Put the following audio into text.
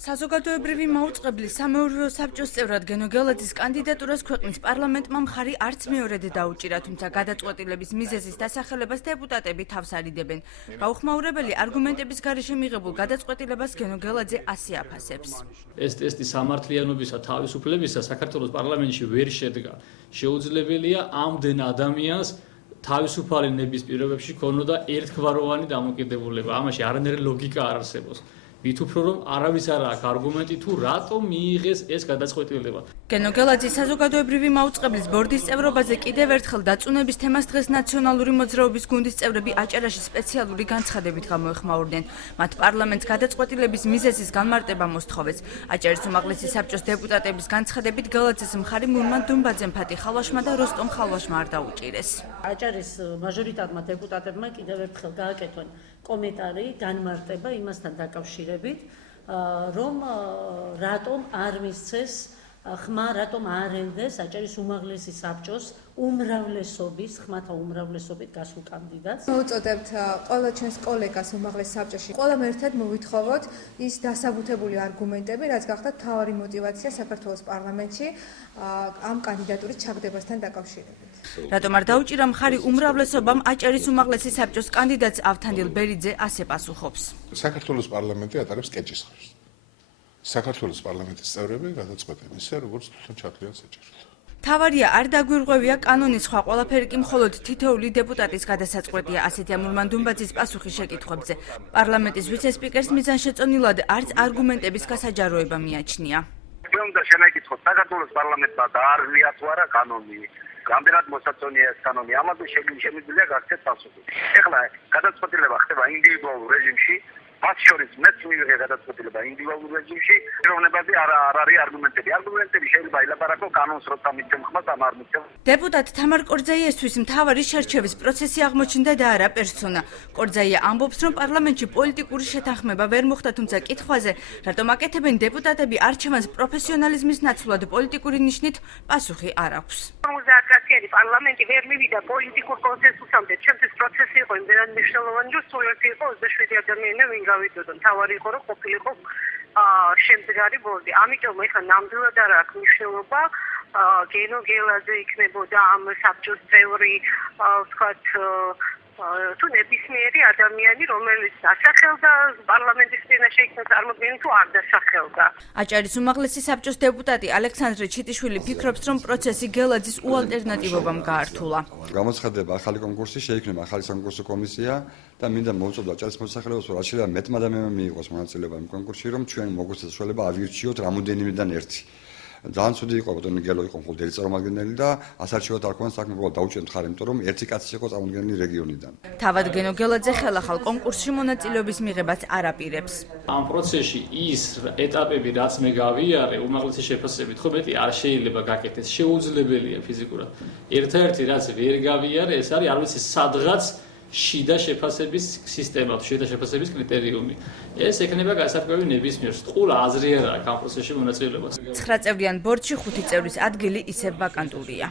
საზოგადოებრივი მაუწყებლის სამეურვეო საბჭოს წევრად გენო გელაძის კანდიდატურას ქვეყნის პარლამენტმა მხარი არც მეორედ დაუჭირა, თუმცა გადაწყვეტილების მიზეზის დასახელებას დეპუტატები თავს არიდებენ. გაუხმაურებელი არგუმენტების გარეშე მიღებულ გადაწყვეტილებას გენო გელაძე ასე აფასებს. ეს ტესტი სამართლიანობისა თავისუფლებისა საქართველოს პარლამენტში ვერ შედგა. შეუძლებელია ამდენ ადამიანს თავისუფალი ნების პირობებში ქონოდა ერთგვაროვანი დამოკიდებულება. ამაში არანაირი ლოგიკა არ არსებობს. მით უფრო რომ არავის არ აქვს არგუმენტი თუ რატომ მიიღეს ეს გადაწყვეტილება. გენო გელაძის საზოგადოებრივი მაუწყებლის ბორდის წევრობაზე კიდევ ერთხელ დაწუნების თემას დღეს ნაციონალური მოძრაობის გუნდის წევრები აჭარაში სპეციალური განცხადებით გამოეხმაურდნენ. მათ პარლამენტს გადაწყვეტილების მიზეზის განმარტება მოსთხოვეს. აჭარის უმაღლესი საბჭოს დეპუტატების განცხადებით გელაძის მხარი მურმან დუმბაძემ, ფატი ხალვაშმა და როსტომ ხალვაშმა არ დაუჭირეს. აჭარის მაჟორიტარმა დეპუტატებმა კიდევ ერთხელ გააკეთონ კომენტარი, განმარტება იმასთან დაკავშირებით, რომ რატომ არ მისცეს ხმა, რატომ არ ენდეს აჭარის უმაღლესი საბჭოს უმრავლესობის, ხმათა უმრავლესობით გასულ კანდიდატს. მოვუწოდებთ ყველა ჩვენს კოლეგას უმაღლეს საბჭოში. ყველამ ერთად მოვითხოვოთ ის დასაბუთებული არგუმენტები, რაც გახდა მთავარი мотиваცია საქართველოს პარლამენტში ამ კანდიდატურის ჩაგდებასთან დაკავშირებით. რატომ არ დაუჭირა მხარი უმრავლესობამ, აჭარის უმაღლესი საბჭოს კანდიდატს ავთანდილ ბერიძე ასე პასუხობს. საქართველოს პარლამენტი ატარებს კეჭისყრას. საქართველოს პარლამენტის წევრები გადაწყვეტენ ისე, როგორც თვითონ ჩათვლიან საჭიროდ. თავარია არ დაგვირღვევია კანონის სხვა ყველაფერი კი მხოლოდ თითოეული დეპუტატის გადასაწყვეტია, ასეთია მურმან დუმბაძის პასუხი შეკითხვებზე. პარლამენტის ვიცე-სპიკერს მიზანშეწონილად არც არგუმენტების გასაჯაროება მიაჩნია. უნდა შენაკითხოთ საქართველოს პარლამენტმა და არ ვიათ ვარა კანონი. რამდენად მოსაწონია ეს კანონი, ამაზე შემიძლია გაქცეთ პასუხი. ეხლა გადაწყვეტილება ხდება ინდივიდუალურ რეჟიმში, მათ შორის მეც მივიღე გადაწყვეტილება ინდივიდუალურ რეჟიმში, პიროვნებაზე არ არის არგუმენტები. არგუმენტები შეიძლება ილაპარაკო კანონს როცა მიცემ ხმას ამ არ მიცემ. დეპუტატ თამარ კორძაიესთვის მთავარი შერჩევის პროცესი აღმოჩნდა და არა პერსონა. კორძაია ამბობს, რომ პარლამენტში პოლიტიკური შეთანხმება ვერ მოხდა, თუმცა კითხვაზე, რატომ აკეთებენ დეპუტატები არჩევანს პროფესიონალიზმის ნაცვლად პოლიტიკური ნიშნით, პასუხი არ აქვს. 50-კაციანი პარლამენტი ვერ მივიდა პოლიტიკურ კონსენსუსამდე. ჩემთვის პროცესი იყო იმდენად მნიშვნელოვანი, რომ სულ ერთი იყო 27 ადამიანი ვინ გავიდოდო. მთავარი იყო რომ ყოფილიყო შემდგარი ბორდი. ამიტომ ეხლა ნამდვილად არ აქვს მნიშვნელობა გენო გელაძე იქნებოდა ამ საბჭოს წევრი, ვთქვათ, თუ ნებისმიერი ადამიანი, რომელიც დასახელდა პარლამენტის წინაშე იქნა წარმოქმნილი თუ არ დასახელდა. აჭარის უმაღლესი საბჭოს დეპუტატი ალექსანდრე ჩიტიშვილი ფიქრობს, რომ პროცესი გელაძის უალტერნატივობამ გაართულა. გამოცხადდება ახალი კონკურსი, შეიქმნება ახალი საკონკურსო კომისია და მინდა მოვუწოდო აჭარის მოსახლეობას, რომ რაც შეიძლება მეტმა ადამიანმა მიიღოს მონაწილეობა იმ კონკურსში, რომ ჩვენ მოგვეცეს საშუალება ავირჩიოთ რამოდენიმედან ერთი. ძალიან ცუდი იყო ბატონი გელო იყო მხოლოდ ერთი წარმომადგენელი და ასარჩევად არ ქონდა საქმე, უბრალოდ დაუჭირეთ მხარი, იმიტომ რომ ერთი კაცი იყო წარმომადგენელი რეგიონიდან. თავად გენო გელაძე ხელახალ კონკურსში მონაწილეობის მიღებას არ აპირებს. ამ პროცესში ის ეტაპები, რაც მე გავიარე, უმაღლესი შეფასებით, ხო მეტი არ შეიძლება გაკეთდეს, შეუძლებელია ფიზიკურად. ერთ-ერთი რაც ვერ გავიარე, ეს არის არ ვიცი სადღაც შიდა შეფასების სისტემა, შიდა შეფასების კრიტერიუმი. ეს ექნება გასაფრთხილებული ნებისმიერ სტყულა აზრი არ აქვს ამ პროცესში მონაწილეობას. 9 წევრიან ბორდში 5 წევრის ადგილი ისევ ვაკანტურია.